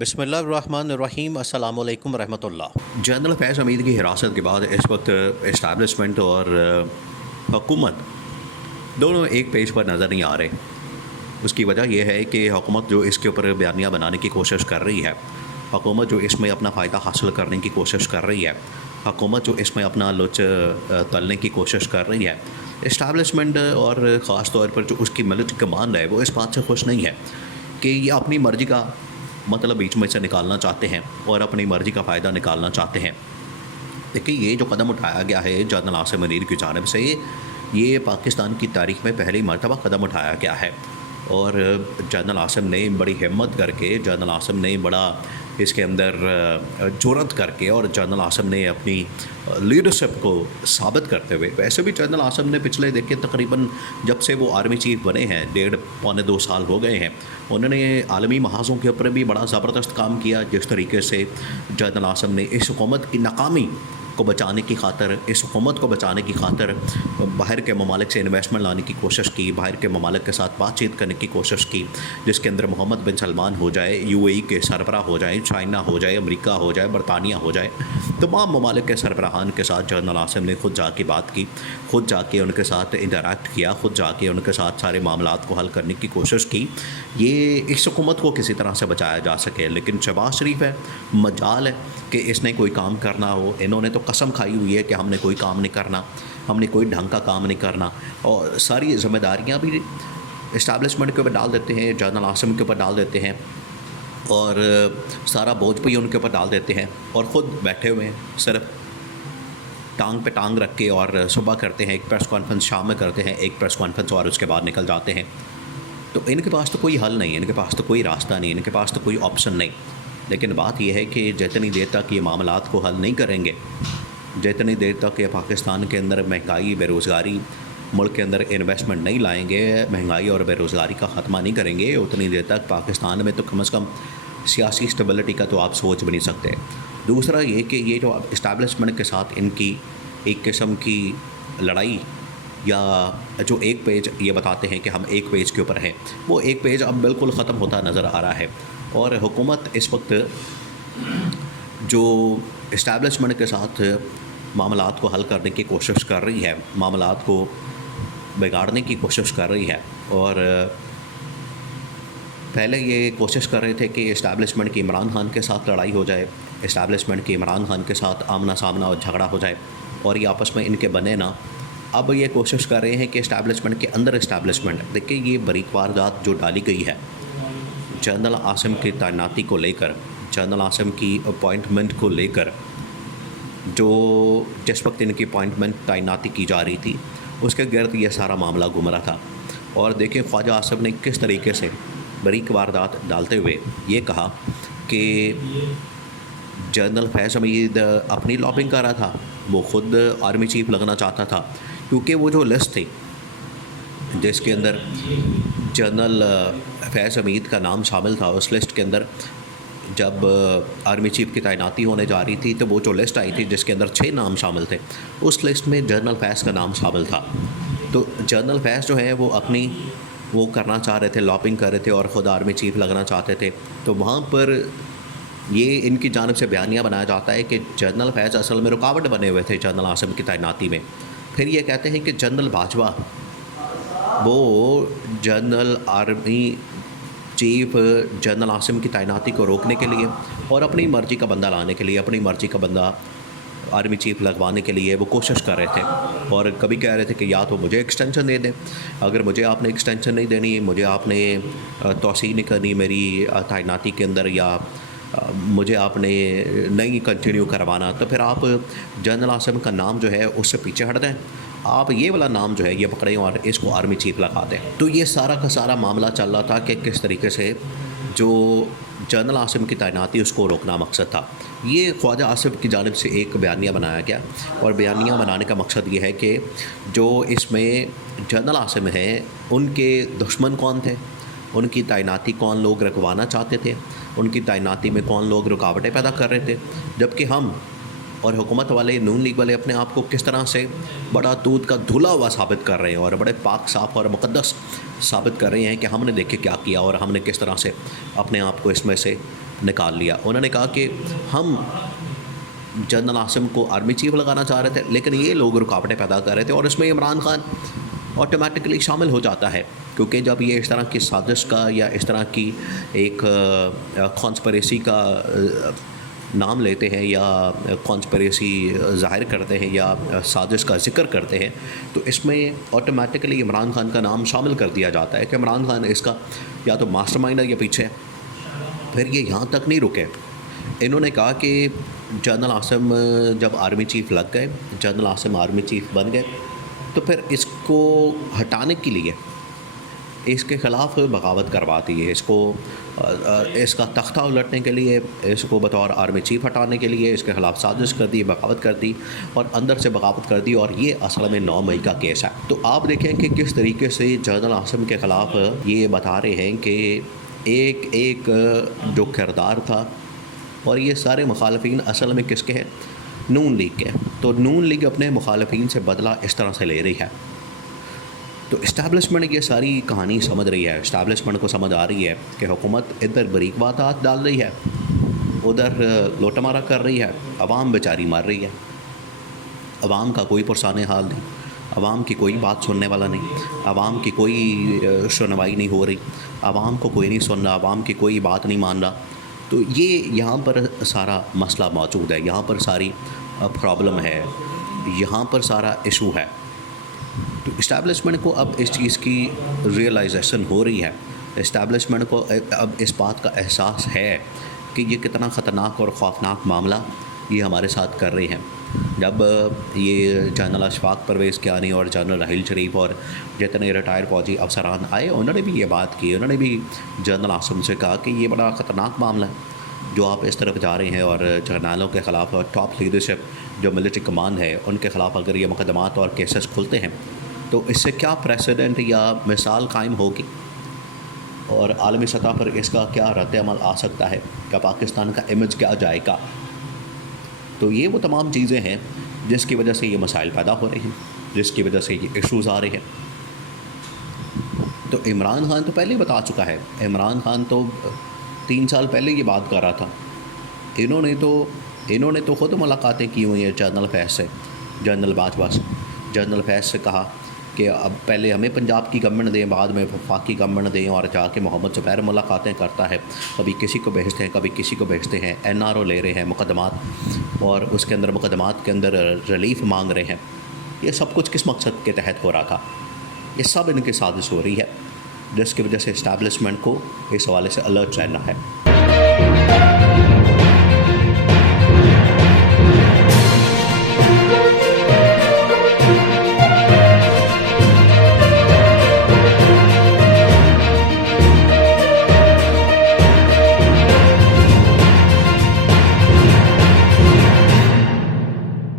بسم اللہ الرحمن الرحیم، السلام علیکم ورحمۃ اللہ۔ جنرل فیض حمید کی حراست کے بعد اس وقت اسٹیبلشمنٹ اور حکومت دونوں ایک پیج پر نظر نہیں آ رہے۔ اس کی وجہ یہ ہے کہ حکومت جو اس کے اوپر بیانیہ بنانے کی کوشش کر رہی ہے، حکومت جو اس میں اپنا فائدہ حاصل کرنے کی کوشش کر رہی ہے، حکومت جو اس میں اپنا لچ تلنے کی کوشش کر رہی ہے، اسٹیبلشمنٹ اور خاص طور پر جو اس کی ملٹری کمانڈ ہے وہ اس بات سے خوش نہیں ہے کہ یہ اپنی مرضی کا مطلب بیچ میں سے نکالنا چاہتے ہیں اور اپنی مرضی کا فائدہ نکالنا چاہتے ہیں۔ دیکھیں، یہ جو قدم اٹھایا گیا ہے جنرل عاصم منیر کی جانب سے، یہ پاکستان کی تاریخ میں پہلی مرتبہ قدم اٹھایا گیا ہے، اور جنرل عاصم نے بڑی ہمت کر کے، جنرل عاصم نے بڑا اس کے اندر جرأت کر کے، اور جنرل عاصم نے اپنی لیڈرشپ کو ثابت کرتے ہوئے، ویسے بھی جنرل عاصم نے پچھلے دیکھیں تقریباً جب سے وہ آرمی چیف بنے ہیں 1.5 سال ہو گئے ہیں، انہوں نے عالمی محاذوں کے اوپر بھی بڑا زبردست کام کیا۔ جس طریقے سے جنرل عاصم نے اس حکومت کی ناکامی کو بچانے کی خاطر، اس حکومت کو بچانے کی خاطر باہر کے ممالک سے انویسٹمنٹ لانے کی کوشش کی، باہر کے ممالک کے ساتھ بات چیت کرنے کی کوشش کی، جس کے اندر محمد بن سلمان ہو جائے، UAE کے سربراہ ہو جائیں، چائنا ہو جائے، امریکہ ہو جائے، برطانیہ ہو جائے، تمام ممالک کے سربراہان کے ساتھ جنرل عاصم نے خود جا کے بات کی، خود جا کے ان کے ساتھ انٹریکٹ کیا، خود جا کے ان کے ساتھ سارے معاملات کو حل کرنے کی کوشش کی، یہ اس حکومت کو کسی طرح سے بچایا جا سکے۔ لیکن شہباز شریف ہے، مجال ہے کہ اس نے کوئی کام کرنا ہو، انہوں نے تو قسم کھائی ہوئی ہے کہ ہم نے کوئی کام نہیں کرنا، ہم نے کوئی ڈھنگ کا کام نہیں کرنا، اور ساری ذمہ داریاں بھی اسٹیبلشمنٹ کے اوپر ڈال دیتے ہیں، جنرل عاصم کے اوپر ڈال دیتے ہیں، اور سارا بوجھ بھی ان کے اوپر ڈال دیتے ہیں، اور خود بیٹھے ہوئے ہیں صرف ٹانگ پہ ٹانگ رکھ کے، اور صبح کرتے ہیں ایک پریس کانفرنس، شام میں کرتے ہیں ایک پریس کانفرنس، اور اس کے بعد نکل جاتے ہیں۔ تو ان کے پاس تو کوئی حل نہیں، ان کے پاس تو کوئی راستہ نہیں، ان کے پاس تو کوئی آپشن نہیں۔ لیکن بات یہ ہے کہ جتنی دیر تک یہ معاملات کو حل نہیں کریں گے، جتنی دیر تک یہ پاکستان کے اندر مہنگائی، بے روزگاری، ملک کے اندر انویسٹمنٹ نہیں لائیں گے، مہنگائی اور بے روزگاری کا خاتمہ نہیں کریں گے، اتنی دیر تک پاکستان میں تو کم از کم سیاسی اسٹیبلٹی کا تو آپ سوچ بھی نہیں سکتے۔ دوسرا یہ کہ یہ جو اسٹیبلشمنٹ کے ساتھ ان کی ایک قسم کی لڑائی، یا جو ایک پیج یہ بتاتے ہیں کہ ہم ایک پیج کے اوپر ہیں، وہ ایک پیج اب بالکل ختم ہوتا نظر آ رہا ہے، اور حکومت اس وقت جو اسٹیبلشمنٹ کے ساتھ معاملات کو حل کرنے کی کوشش کر رہی ہے، معاملات کو بگاڑنے کی کوشش کر رہی ہے، اور پہلے یہ کوشش کر رہے تھے کہ اسٹیبلشمنٹ کی عمران خان کے ساتھ لڑائی ہو جائے، اسٹیبلشمنٹ کی عمران خان کے ساتھ آمنا سامنا اور جھگڑا ہو جائے، اور یہ آپس میں ان کے بنے نہ۔ اب یہ کوشش کر رہے ہیں کہ اسٹیبلشمنٹ کے اندر اسٹیبلشمنٹ، دیکھیں یہ باریک واردات جو ڈالی گئی ہے جنرل عاصم کی تعیناتی کو لے کر، جنرل عاصم کی اپوائنٹمنٹ کو لے کر، جو جس وقت ان کی اپوائنٹمنٹ تعیناتی کی جا رہی تھی اس کے گرد یہ سارا معاملہ گھوم رہا تھا، اور دیکھیں خواجہ آصف نے کس طریقے سے باریک واردات ڈالتے ہوئے یہ کہا کہ جنرل فیض حمید اپنی لابنگ کر رہا تھا، وہ خود آرمی چیف لگنا چاہتا تھا، کیونکہ وہ جو لسٹ تھی جس کے اندر جنرل فیض حمید کا نام شامل تھا، اس لسٹ کے اندر جب آرمی چیف کی تعیناتی ہونے جا رہی تھی تو وہ جو لسٹ آئی تھی جس کے اندر 6 نام شامل تھے، اس لسٹ میں جنرل فیض کا نام شامل تھا۔ تو جنرل فیض جو ہے وہ کرنا چاہ رہے تھے، لابنگ کر رہے تھے، اور خود آرمی چیف لگنا چاہتے تھے، تو وہاں پر یہ ان کی جانب سے بیانیہ بنایا جاتا ہے کہ جنرل فیض اصل میں رکاوٹ بنے ہوئے تھے جنرل عاصم کی تعیناتی میں۔ پھر یہ کہتے ہیں کہ جنرل باجوہ وہ general army chief general Asim کی تعیناتی کو روکنے کے لیے اور اپنی مرضی کا بندہ لانے کے لیے، اپنی مرضی کا بندہ آرمی چیف لگوانے کے لیے وہ کوشش کر رہے تھے، اور کبھی کہہ رہے تھے کہ یا تو مجھے ایکسٹینشن دے دیں، اگر مجھے آپ نے ایکسٹینشن نہیں دینی، مجھے آپ نے توسیع نہیں کرنی میری تعیناتی کے اندر، یا مجھے آپ نے نہیں کنٹینیو کروانا، تو پھر آپ جنرل عاصم کا نام جو ہے اس سے پیچھے ہٹ دیں، آپ یہ والا نام جو ہے یہ پکڑیں اور اس کو آرمی چیف لگا دیں۔ تو یہ سارا کا سارا معاملہ چل رہا تھا کہ کس طریقے سے جو جنرل عاصم کی تعیناتی اس کو روکنا مقصد تھا۔ یہ خواجہ آصف کی جانب سے ایک بیانیہ بنایا گیا، اور بیانیہ بنانے کا مقصد یہ ہے کہ جو اس میں جنرل عاصم ہیں ان کے دشمن کون تھے، ان کی تعیناتی کون لوگ رکوانا چاہتے تھے، ان کی تعیناتی میں کون لوگ رکاوٹیں پیدا کر رہے تھے، جبکہ ہم اور حکومت والے، نون لیگ والے اپنے آپ کو کس طرح سے بڑا دودھ کا دھلا ہوا ثابت کر رہے ہیں، اور بڑے پاک صاف اور مقدس ثابت کر رہے ہیں کہ ہم نے دیکھے کیا کیا، اور ہم نے کس طرح سے اپنے آپ کو اس میں سے نکال لیا. انہوں نے کہا کہ ہم جنرل عاصم کو آرمی چیف لگانا چاہ رہے تھے لیکن یہ لوگ رکاوٹیں پیدا کر رہے تھے, اور اس میں عمران خان آٹومیٹکلی شامل ہو جاتا ہے, کیونکہ جب یہ اس طرح کی سازش کا یا اس طرح کی ایک کانسپریسی کا نام لیتے ہیں یا کانسپریسی ظاہر کرتے ہیں یا سازش کا ذکر کرتے ہیں, تو اس میں آٹومیٹکلی عمران خان کا نام شامل کر دیا جاتا ہے کہ عمران خان اس کا یا تو ماسٹر مائنڈ ہے یا پیچھے. پھر یہ یہاں تک نہیں رکے, انہوں نے کہا کہ جنرل عاصم جب آرمی چیف لگ گئے, جنرل عاصم آرمی چیف بن گئے, تو پھر اس کو ہٹانے کے لیے اس کے خلاف بغاوت کروا دی ہے, اس کا تختہ الٹنے کے لیے, اس کو بطور آرمی چیف ہٹانے کے لیے اس کے خلاف سازش کر دی, بغاوت کر دی اور اندر سے بغاوت کر دی, اور یہ اصل میں 9 مئی کا کیس ہے. تو آپ دیکھیں کہ کس طریقے سے جنرل عاصم کے خلاف یہ بتا رہے ہیں کہ ایک جو کردار تھا, اور یہ سارے مخالفین اصل میں کس کے ہیں, نون لیگ کے. تو نون لیگ اپنے مخالفین سے بدلہ اس طرح سے لے رہی ہے. تو اسٹیبلشمنٹ یہ ساری کہانی سمجھ رہی ہے, اسٹیبلشمنٹ کو سمجھ آ رہی ہے کہ حکومت ادھر بریک بات ہاتھ ڈال رہی ہے, ادھر لوٹا مارا کر رہی ہے, عوام بیچاری مار رہی ہے, عوام کا کوئی پرسان حال نہیں, عوام کی کوئی بات سننے والا نہیں, عوام کی کوئی سنوائی نہیں ہو رہی, عوام کو کوئی نہیں سن رہا, عوام کی کوئی بات نہیں مان رہا. تو یہ یہاں پر سارا مسئلہ موجود ہے, یہاں پر ساری پرابلم ہے, یہاں پر سارا ایشو ہے. تو اسٹیبلشمنٹ کو اب اس چیز کی ریئلائزیشن ہو رہی ہے, اسٹیبلشمنٹ کو اب اس بات کا احساس ہے کہ یہ کتنا خطرناک اور خوفناک معاملہ یہ ہمارے ساتھ کر رہے ہیں. جب یہ جنرل اشفاق پرویز کیانی اور جنرل راحیل شریف اور جتنے ریٹائر فوجی افسران آئے, انہوں نے بھی یہ بات کی, انہوں نے بھی جنرل عاصم سے کہا کہ یہ بڑا خطرناک معاملہ ہے جو آپ اس طرف جا رہے ہیں, اور جرنیلوں کے خلاف اور ٹاپ لیڈرشپ جو ملٹری کمان ہے ان کے خلاف اگر یہ مقدمات اور کیسز کھلتے ہیں تو اس سے کیا پریسیڈنٹ یا مثال قائم ہوگی, اور عالمی سطح پر اس کا کیا رد عمل آ سکتا ہے, کہ پاکستان کا امیج کیا جائے گا. تو یہ وہ تمام چیزیں ہیں جس کی وجہ سے یہ مسائل پیدا ہو رہے ہیں, جس کی وجہ سے یہ ایشوز آ رہے ہیں. تو عمران خان تو پہلے ہی بتا چکا ہے, عمران خان تو 3 سال پہلے یہ بات کر رہا تھا. انہوں نے تو خود ملاقاتیں کی ہوئی ہیں جنرل فیض سے, جنرل باجوہ سے. جنرل فیض سے کہا کہ اب پہلے ہمیں پنجاب کی گورنمنٹ دیں, بعد میں وفاقی گورنمنٹ دیں, اور جا کے محمد زبیر ملاقاتیں کرتا ہے, کبھی کسی کو بھیجتے ہیں کبھی کسی کو بھیجتے ہیں, NRO لے رہے ہیں مقدمات, اور اس کے اندر مقدمات کے اندر ریلیف مانگ رہے ہیں. یہ سب کچھ کس مقصد کے تحت ہو رہا تھا؟ یہ سب ان کی سازش ہو رہی ہے, جس کی وجہ سے اسٹیبلشمنٹ کو اس حوالے سے الرٹ رہنا ہے.